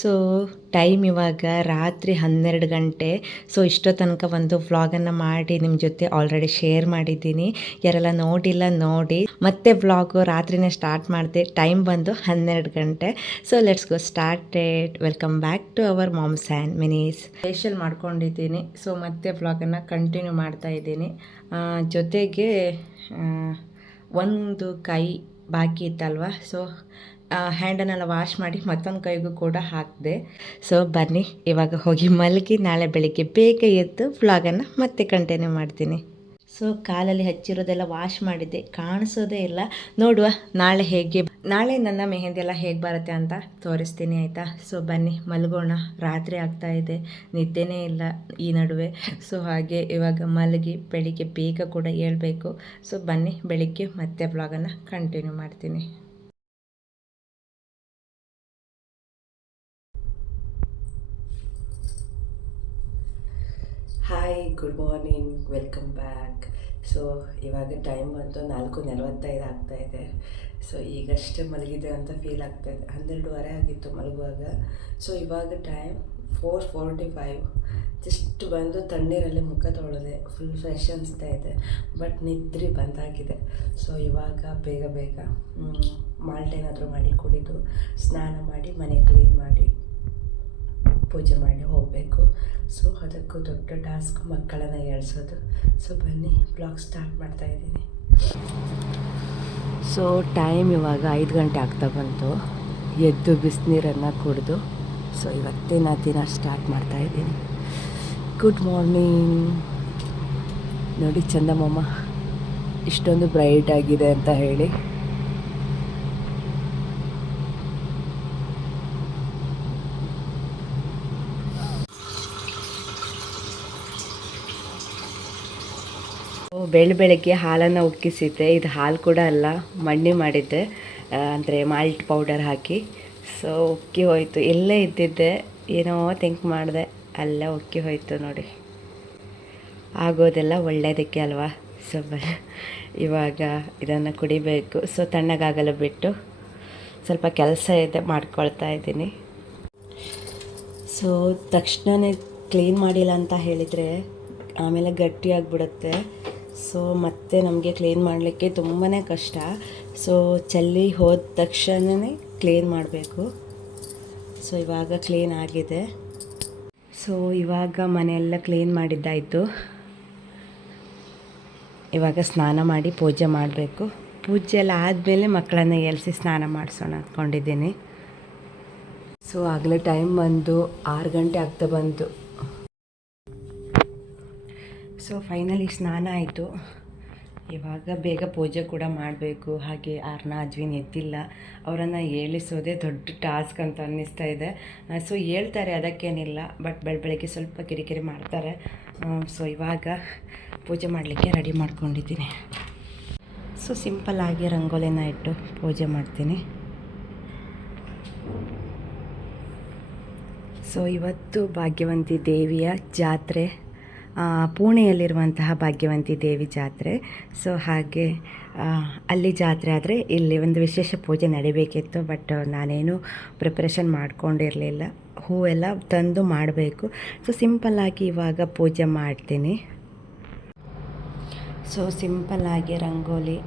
So time ಇವಾಗ ರಾತ್ರಿ ಹನ್ನೆರಡು ಗಂಟೆ. ಸೊ ಇಷ್ಟೋ ತನಕ ಒಂದು ವ್ಲಾಗನ್ನು ಮಾಡಿ ನಿಮ್ಮ ಜೊತೆ ಆಲ್ರೆಡಿ ಶೇರ್ ಮಾಡಿದ್ದೀನಿ. ಯಾರೆಲ್ಲ ನೋಡಿಲ್ಲ ನೋಡಿ. ಮತ್ತೆ ವ್ಲಾಗು ರಾತ್ರಿನೇ ಸ್ಟಾರ್ಟ್ ಮಾಡಿದೆ. ಟೈಮ್ ಬಂದು ಹನ್ನೆರಡು ಗಂಟೆ. So let's go started welcome back to our moms and minis facial ಮಾಡ್ಕೊಂಡಿದ್ದೀನಿ. ಸೊ ಮತ್ತೆ ವ್ಲಾಗನ್ನು ಕಂಟಿನ್ಯೂ ಮಾಡ್ತಾ ಇದ್ದೀನಿ. ಜೊತೆಗೆ ಒಂದು ಕೈ ಬಾಕಿ ಇತ್ತಲ್ವ? ಸೊ ಹ್ಯಾಂಡನ್ನೆಲ್ಲ ವಾಶ್ ಮಾಡಿ ಮತ್ತೊಂದು ಕೈಗೂ ಕೂಡ ಹಾಕಿದೆ. ಸೊ ಬನ್ನಿ, ಇವಾಗ ಹೋಗಿ ಮಲಗಿ, ನಾಳೆ ಬೆಳಿಗ್ಗೆ ಬೇಗ ಎದ್ದು ಫ್ಲಾಗನ್ನು ಮತ್ತೆ ಕಂಟಿನ್ಯೂ ಮಾಡ್ತೀನಿ. ಸೊ ಕಾಲಲ್ಲಿ ಹಚ್ಚಿರೋದೆಲ್ಲ ವಾಶ್ ಮಾಡಿದ್ದೆ, ಕಾಣಿಸೋದೇ ಇಲ್ಲ. ನೋಡುವ, ನಾಳೆ ಹೇಗೆ ನಾಳೆ ನನ್ನ ಮೆಹಂದಿ ಎಲ್ಲ ಹೇಗೆ ಬರುತ್ತೆ ಅಂತ ತೋರಿಸ್ತೀನಿ, ಆಯಿತಾ? ಸೊ ಬನ್ನಿ, ಮಲಗೋಣ. ರಾತ್ರಿ ಆಗ್ತಾ ಇದೆ, ನಿದ್ದೆನೇ ಇಲ್ಲ ಈ ನಡುವೆ. ಸೊ ಹಾಗೆ ಇವಾಗ ಮಲಗಿ, ಬೆಳಿಗ್ಗೆ ಬೇಗ ಕೂಡ ಹೇಳ್ಬೇಕು. ಸೊ ಬನ್ನಿ, ಬೆಳಿಗ್ಗೆ ಮತ್ತೆ ಬ್ಲಾಗನ್ನು ಕಂಟಿನ್ಯೂ ಮಾಡ್ತೀನಿ. Hi good morning welcome back so ಇವಾಗ ಟೈಮ್ ಬಂತು ನಾಲ್ಕು ನಲವತ್ತೈದು ಇದೆ. ಸೊ ಈಗಷ್ಟೇ ಮಲಗಿದೆ ಅಂತ ಫೀಲ್ ಆಗ್ತಾಯಿದೆ ಹನ್ನೆರಡುವರೆ ಆಗಿತ್ತು ಮಲಗುವಾಗ. ಸೊ ಇವಾಗ time four forty five just ಬಂದು ತಣ್ಣೀರಲ್ಲಿ ಮುಖ ತೊಳೆದೆ. ಫುಲ್ ಫ್ರೆಶ್ ಅನಿಸ್ತಾ ಇದೆ. ಬಟ್ ನಿದ್ರೆ ಬಂದಾಗಿದೆ. ಸೊ ಇವಾಗ ಬೇಗ ಬೇಗ ಮಾಲ್ಟ್ ಏನಾದರೂ ಮಾಡಿ ಕುಡಿದು, ಸ್ನಾನ ಮಾಡಿ, ಮನೆ ಕ್ಲೀನ್ ಮಾಡಿ. ಪೂಜೆ ಮಾಡಿ ಹೋಗಬೇಕು. ಸೊ ಅದಕ್ಕೂ ದೊಡ್ಡ ಟಾಸ್ಕ್ ಮಕ್ಕಳನ್ನು ಏಳ್ಸೋದು ಸೊ ಬನ್ನಿ ಬ್ಲಾಗ್ ಸ್ಟಾರ್ಟ್ ಮಾಡ್ತಾ ಇದ್ದೀನಿ. ಸೊ ಟೈಮ್ ಇವಾಗ ಐದು ಗಂಟೆ ಆಗ್ತಾ ಬಂತು. ಎದ್ದು ಬಿಸಿನೀರನ್ನು ಕುಡಿದು. ಸೊ ಇವತ್ತಿನ ದಿನ ಸ್ಟಾರ್ಟ್ ಮಾಡ್ತಾ ಇದ್ದೀನಿ. ಗುಡ್ ಮಾರ್ನಿಂಗ್ ನೋಡಿ ಚಂದಮ್ಮಮ್ಮ ಇಷ್ಟೊಂದು ಬ್ರೈಟ್ ಆಗಿದೆ ಅಂತ ಹೇಳಿ. ಬೆಳ ಬೆಳಗ್ಗೆ ಹಾಲನ್ನು ಉಕ್ಕಿಸಿದ್ದೆ. ಇದು ಹಾಲು ಕೂಡ ಅಲ್ಲ, ಮಣ್ಣೆ ಮಾಡಿದ್ದೆ. ಅಂದರೆ ಮಾಲ್ಟ್ ಪೌಡರ್ ಹಾಕಿ. ಸೊ ಉಕ್ಕಿ ಹೋಯಿತು. ಎಲ್ಲೇ ಇದ್ದಿದ್ದೆ, ಏನೋ ಥಿಂಕ್ ಮಾಡಿದೆ. ಅಲ್ಲೇ ಉಕ್ಕಿ ಹೋಯಿತು ನೋಡಿ. ಆಗೋದೆಲ್ಲ ಒಳ್ಳೆಯದಕ್ಕೆ ಅಲ್ವಾ? ಸೊ ಇವಾಗ ಇದನ್ನು ಕುಡಿಬೇಕು. ಸೊ ತಣ್ಣಗಾಗಲು ಬಿಟ್ಟು ಸ್ವಲ್ಪ ಕೆಲಸ ಇದೆ, ಮಾಡ್ಕೊಳ್ತಾ ಇದ್ದೀನಿ. ಸೊ ತಕ್ಷಣವೇ ಕ್ಲೀನ್ ಮಾಡಿಲ್ಲ ಅಂತ ಹೇಳಿದರೆ ಆಮೇಲೆ ಗಟ್ಟಿಯಾಗಿಬಿಡುತ್ತೆ. ಸೊ ಮತ್ತೆ ನಮಗೆ ಕ್ಲೀನ್ ಮಾಡಲಿಕ್ಕೆ ತುಂಬಾ ಕಷ್ಟ. ಸೊ ಚಲ್ಲಿ ಹೋದ ತಕ್ಷಣವೇ ಕ್ಲೀನ್ ಮಾಡಬೇಕು. ಸೊ ಇವಾಗ ಕ್ಲೀನ್ ಆಗಿದೆ. ಸೊ ಇವಾಗ ಮನೆಯೆಲ್ಲ ಕ್ಲೀನ್ ಮಾಡಿದ್ದಾಯಿತು. ಇವಾಗ ಸ್ನಾನ ಮಾಡಿ ಪೂಜೆ ಮಾಡಬೇಕು. ಪೂಜೆ ಎಲ್ಲ ಆದಮೇಲೆ ಮಕ್ಕಳನ್ನು ಎಲ್ಸಿ ಸ್ನಾನ ಮಾಡಿಸೋಣ ಅಂದ್ಕೊಂಡಿದ್ದೀನಿ. ಸೊ ಆಗಲೇ ಟೈಮ್ ಬಂದು ಆರು ಗಂಟೆ ಆಗ್ತಾ ಬಂತು ಸೊ ಫೈನಲಿ ಸ್ನಾನ ಆಯಿತು. ಇವಾಗ ಬೇಗ ಪೂಜೆ ಕೂಡ ಮಾಡಬೇಕು. ಹಾಗೆ ಆರ್ನ ಅಜ್ವಿನ್ ಎದ್ದಿಲ್ಲ. ಅವರನ್ನು ಏಳಿಸೋದೇ ದೊಡ್ಡ ಟಾಸ್ಕ್ ಅಂತ ಅನ್ನಿಸ್ತಾ ಇದೆ. ಸೊ ಹೇಳ್ತಾರೆ, ಅದಕ್ಕೇನಿಲ್ಲ. ಬಟ್ ಬೆಳ ಬೆಳಗ್ಗೆ ಸ್ವಲ್ಪ ಕಿರಿಕಿರಿ ಮಾಡ್ತಾರೆ. ಸೊ ಇವಾಗ ಪೂಜೆ ಮಾಡಲಿಕ್ಕೆ ರೆಡಿ ಮಾಡ್ಕೊಂಡಿದ್ದೀನಿ. ಸೊ ಸಿಂಪಲ್ಲಾಗಿ ರಂಗೋಲಿನ ಇಟ್ಟು ಪೂಜೆ ಮಾಡ್ತೀನಿ. ಸೊ ಇವತ್ತು ಭಾಗ್ಯವಂತಿ ದೇವಿಯ ಜಾತ್ರೆ. ಪುಣೆಯಲ್ಲಿರುವಂತಹ ಭಾಗ್ಯವಂತಿ ದೇವಿ ಜಾತ್ರೆ. ಸೊ ಹಾಗೆ ಅಲ್ಲಿ ಜಾತ್ರೆ ಆದರೆ ಇಲ್ಲಿ ಒಂದು ವಿಶೇಷ ಪೂಜೆ ನಡಿಬೇಕಿತ್ತು ಬಟ್ ನಾನೇನು ಪ್ರಿಪ್ರೇಷನ್ ಮಾಡ್ಕೊಂಡಿರಲಿಲ್ಲ. ಹೂವೆಲ್ಲ ತಂದು ಮಾಡಬೇಕು. ಸೊ ಸಿಂಪಲ್ಲಾಗಿ ಇವಾಗ ಪೂಜೆ ಮಾಡ್ತೀನಿ. ಸೊ ಸಿಂಪಲ್ಲಾಗಿ rangoli.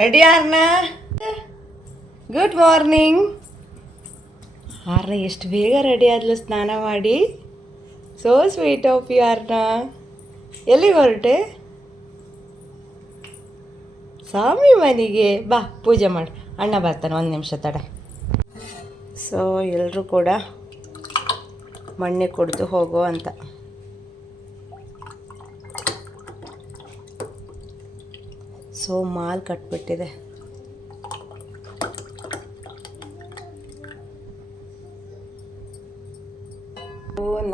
Ready Arna good morning Arna, ಎಷ್ಟು ಬೇಗ ರೆಡಿ ಆದ್ಲು ಸ್ನಾನ ಮಾಡಿ. ಸೋ ಸ್ವೀಟ್ ಆಫ್ ಯು ಆರ್ನ. ಎಲ್ಲಿಗೆ ಹೊರಟೆ? ಸ್ವಾಮಿ ಮನೆಗೆ. ಬಾ, ಪೂಜೆ ಮಾಡಿ. ಅಣ್ಣ ಬರ್ತಾನೆ, ಒಂದು ನಿಮಿಷ ತಡ. ಸೊ ಎಲ್ಲರೂ ಕೂಡ ಮಣ್ಣೆ ಕುಡಿದು ಹೋಗೋ ಅಂತ. ಸೊ ಮಾಲ್ ಕಟ್ಬಿಟ್ಟಿದೆ.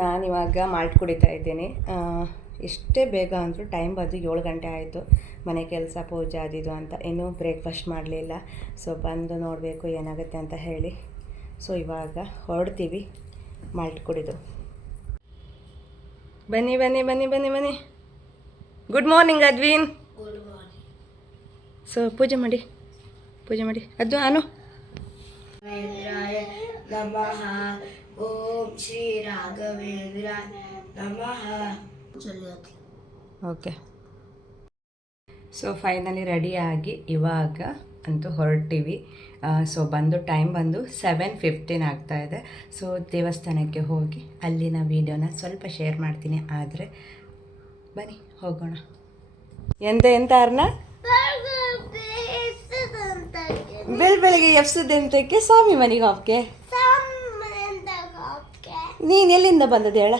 ನಾನಿವಾಗ ಮಾಲ್ಟ್ ಕುಡಿತಾ ಇದ್ದೀನಿ. ಎಷ್ಟೇ ಬೇಗ ಅಂದರೂ ಟೈಮ್ ಬಂದು ಏಳು ಗಂಟೆ ಆಯಿತು. ಮನೆ ಕೆಲಸ, ಪೂಜೆ ಅದಿದು ಅಂತ. ಇನ್ನೂ ಬ್ರೇಕ್ಫಾಸ್ಟ್ ಮಾಡಲಿಲ್ಲ. ಸೊ ಬಂದು ನೋಡಬೇಕು ಏನಾಗುತ್ತೆ ಅಂತ ಹೇಳಿ. ಸೊ ಇವಾಗ ಹೊರಡ್ತೀವಿ ಮಾಲ್ಟ್ ಕುಡಿದು. ಬನ್ನಿ ಬನ್ನಿ ಬನ್ನಿ ಬನ್ನಿ ಬನ್ನಿ. ಗುಡ್ ಮಾರ್ನಿಂಗ್ ಅದ್ವಿನ್ ಸೊ ಪೂಜೆ ಮಾಡಿ. ಪೂಜೆ ಮಾಡಿ. ಅದು ಅನು. ನಮಃ. ಓಂ ಶ್ರೀ ರಾಘವೇಂದ್ರ ನಮಃ. ಓಕೆ. ಸೊ ಫೈನಲಿ ರೆಡಿಯಾಗಿ ಇವಾಗ ಅಂತೂ ಹೊರಟಿವಿ. ಸೊ ಬಂದು ಟೈಮ್ ಬಂದು ಸೆವೆನ್ ಫಿಫ್ಟೀನ್ ಇದೆ. ಸೊ ದೇವಸ್ಥಾನಕ್ಕೆ ಹೋಗಿ ಅಲ್ಲಿನ ವೀಡಿಯೋನ ಸ್ವಲ್ಪ ಶೇರ್ ಮಾಡ್ತೀನಿ. ಆದರೆ ಬನ್ನಿ ಹೋಗೋಣ. ಎಂತ ಎಂತ ಅರ್ನ? ಬೆಳ್ ಬೆಳಿಗ್ಗೆ ಅಂತಕ್ಕೆ ಸ್ವಾಮಿ ಮನೆಗೆ ಹಾಪ್ಕೆ ನೀನು ಎಲ್ಲಿಂದ ಬಂದದ್ದು ಹೇಳ?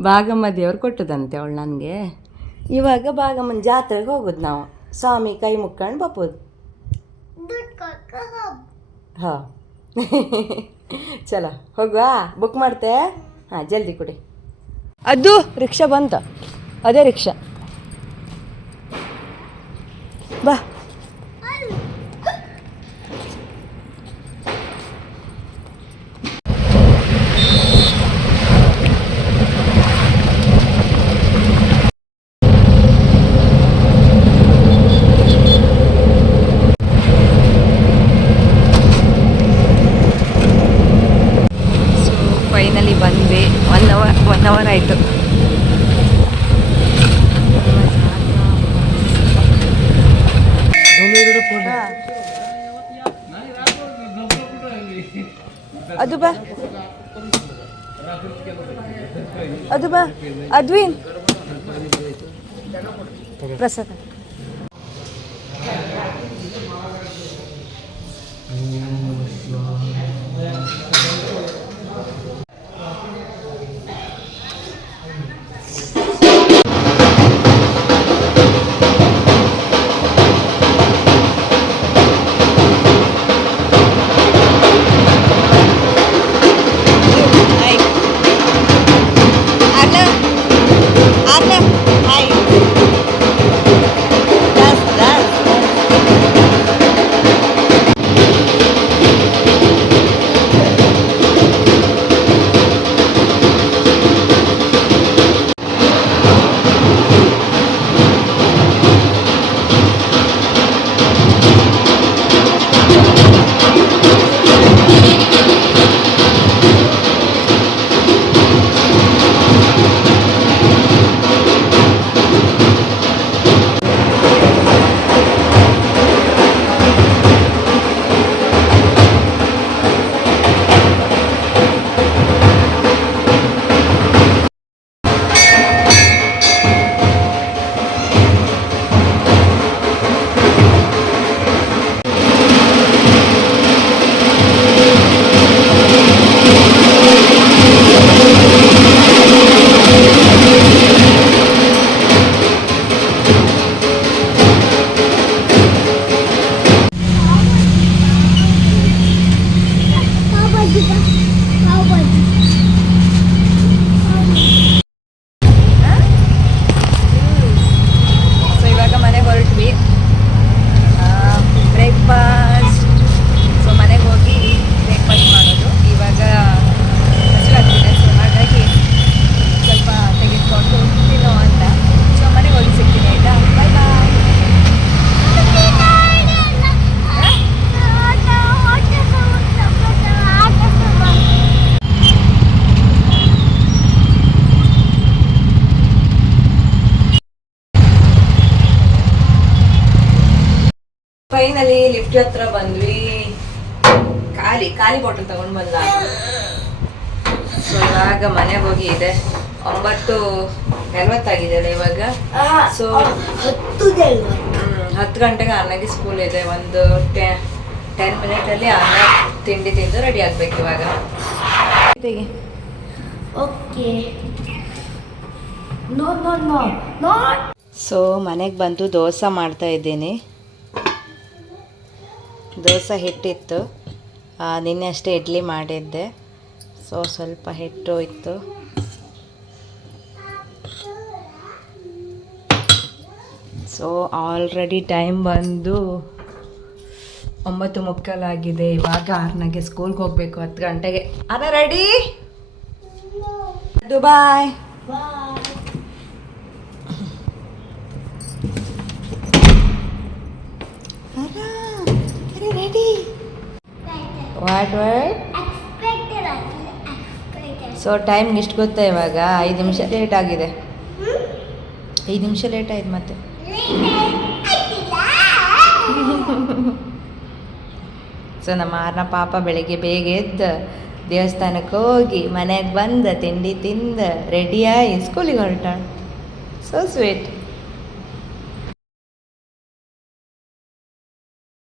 ಭಾಗಮ್ಮ ದೇವ್ರು ಕೊಟ್ಟದಂತೆ ಅವಳು ನನಗೆ. ಇವಾಗ ಭಾಗಮ್ಮನ ಜಾತ್ರೆಗೆ ಹೋಗೋದು ನಾವು. ಸ್ವಾಮಿ ಕೈ ಮುಕ್ಕೊಂಡು ಬಪ್ಪೋದು. ಹಾಂ. ಚಲೋ, ಹೋಗುವ ಬುಕ್ ಮಾಡ್ತೆ? ಹಾಂ, ಜಲ್ದಿ ಕೊಡಿ. ಅದು ರಿಕ್ಷಾ ಬಂತ. ಅದೇ ರಿಕ್ಷಾ. ಬಾ ಸೊ ಫೈನಲಿ ಬಂದ್ವಿ ಒನ್ ಅವರ್ ಒನ್ ಅವರ್ ಆಯಿತು ಅದು ಬಾ. ಅದು ಬಾ. ಅದ್ವಿನ್. ಪ್ರಸಾದ. ಫಿಫ್ಟಿ ಹತ್ರ ಬಂದ್ವಿ. ಖಾಲಿ ಖಾಲಿ ಬಾಟಲ್ ತಗೊಂಡು ಬಂದ. ಸೊ ಇವಾಗ ಮನೆಗೆ ಹೋಗಿ ಇದೆ. ಒಂಬತ್ತು ನಲ್ವತ್ತಾಗಿದೆ ಇವಾಗ? ಸೊ ಹತ್ತು ಹತ್ತು ಗಂಟೆಗೆ ಅನ್ನಗೆ ಸ್ಕೂಲ್ ಇದೆ. ಒಂದು ಟೆನ್ ಮಿನಿಟಲ್ಲಿ ಅನ್ನ ತಿಂಡಿ ತಿಂದು ರೆಡಿ ಆಗ್ಬೇಕು ಇವಾಗ. Okay. No no no no so ಮನೆಗೆ ಬಂದು ದೋಸೆ ಮಾಡ್ತಾ ಇದ್ದೀನಿ. ದೋಸೆ ಹಿಟ್ಟಿತ್ತು. ನಿನ್ನೆ ಅಷ್ಟೇ ಇಡ್ಲಿ ಮಾಡಿದ್ದೆ. ಸೊ, ಸ್ವಲ್ಪ ಹಿಟ್ಟು ಇತ್ತು. ಸೊ ಆಲ್ರೆಡಿ ಟೈಮ್ ಬಂದು ಒಂಬತ್ತು ಮುಕ್ಕಾಲಾಗಿದೆ ಇವಾಗ ಆರ್ನಾಗೆ ಸ್ಕೂಲ್ಗೆ ಹೋಗಬೇಕು. ಹತ್ತು ಗಂಟೆಗೆ. ಅದ ready Dubai ready what what so time ಇಷ್ಟು ಗೊತ್ತಾ ಇವಾಗ? ಐದು ನಿಮಿಷ ಲೇಟ್ ಆಗಿದೆ. ಐದು ನಿಮಿಷ ಲೇಟ್ ಆಯ್ತು ಮತ್ತೆ. ಸೊ ನಮ್ಮ ಆರ್ನ ಪಾಪ ಬೆಳಿಗ್ಗೆ ಬೇಗ ಎದ್ದು. ದೇವಸ್ಥಾನಕ್ಕೆ ಹೋಗಿ ಮನೆಗೆ ಬಂದ ತಿಂಡಿ ತಿಂದ ರೆಡಿಯಾಗಿ ಸ್ಕೂಲಿಗೆ ಹೊರಟ ಸೊ ಸ್ವೀಟ್